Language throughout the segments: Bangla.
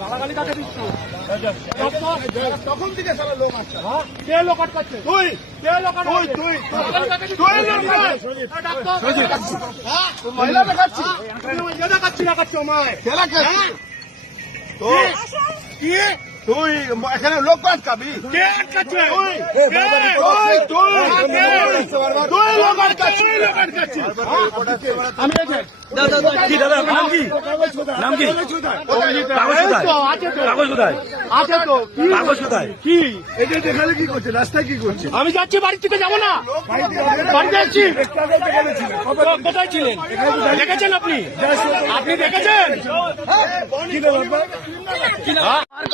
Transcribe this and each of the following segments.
গালাগালি কাকে দিচ্ছ? তখন থেকে সারা লোক আসছে। কে লোক আটকাচ্ছে? তুই। কে লোক আটকাচ্ছে? তুই। মহিলা দেখাচ্ছি। দেখাচ্ছি আমায়। তুই এখানে লোক আটকাবি? কে আটকাচ্ছে? আমি কি দাদা নাম কি? নাম কি? আছে তো কাগজ কোথায়? কি এটা দেখালে কি করছে? রাস্তায় কি করছে? আমি যাচ্ছি, বাড়ি থেকে যাবো না, বাড়িতে যাচ্ছি। কোথায় ছিলেন? দেখেছেন আপনি? আপনি দেখেছেন?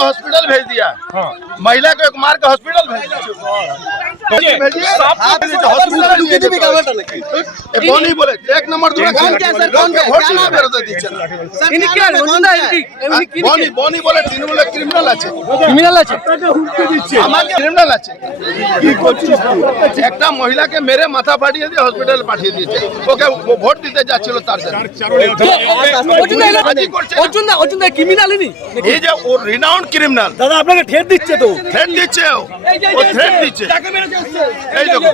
हॉस्पिटल भेज दिया, महिला को एक मार के हॉस्पिटल भेज दिया। बोनी बोले एक नंबर बोनी बोले तृणमूल क्रिमिनल আছে আমাকে ক্রিমিনাল আছে। কি করছিস? একটা মহিলাকে মেরে মাথা ফাটিয়ে দিয়ে হসপিটালে পাঠিয়ে দিয়েছে। ওকে ভোট দিতে যাচ্ছিল তার জন্য। অর্জুন দা ক্রিমিনালই এই যে ও রিনাউন্ড ক্রিমিনাল। দাদা আপনাকে থ্রেট দিচ্ছে তো? থ্রেট দিচ্ছে, ও থ্রেট দিচ্ছে। এই দেখো